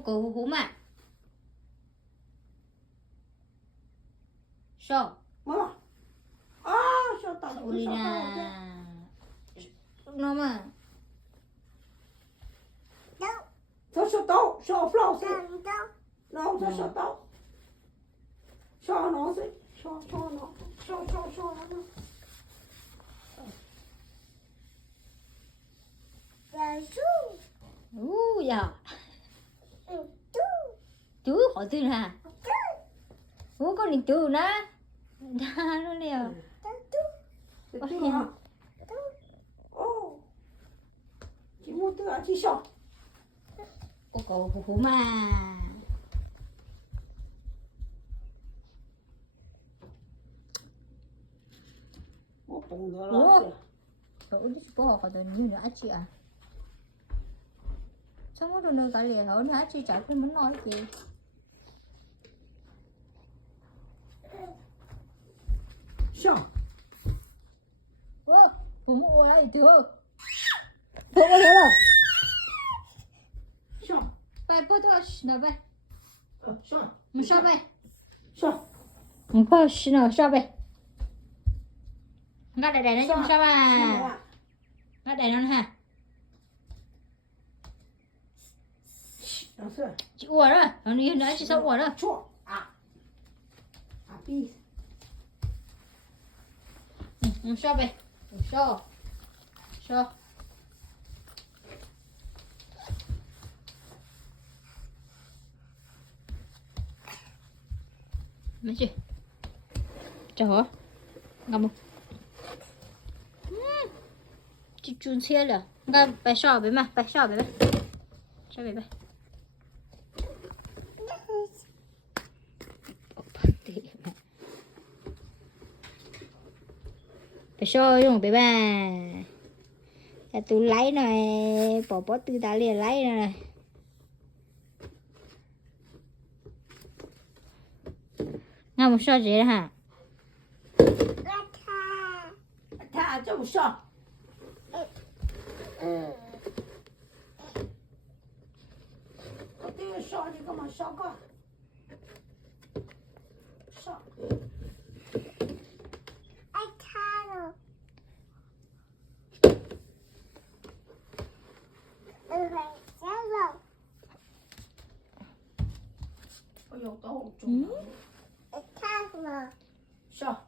不狗虎嘛？少。妈，啊，小大我的小大呀，那么。这小刀，小老师，老子小刀，小老师，小老师。哦呀，嘟好嘟啦，我跟你嘟呢，哪了了？对啊，哦，几亩多啊？几小？狗狗虎虎嘛。我蹦到了。我这是不好好的，你有阿姐啊？怎么都能搞了？我阿姐找他们拿去。小。哦，父母我来丢。我来了。小。拜不多洗了呗。小。你上呗。小。你快洗了上呗。我来来，你上吧。我来了哈。我了，你拿去上我了。错啊！啊，闭。上呗，上。没事。走，干嘛？就中车了，我摆上边嘛，摆上边呗，上边呗。摆上用边呗。tôi lấy này, bỏ từ ta liền lấy này. Ngao một sao gì đó hả? Tha cho một sao. Có tiêu sao thì có mà sao có. Sao. Anh tha rồi. Phải chết rồi. Ôi dồi, tao không trúng. Anh tha rồi. Sao?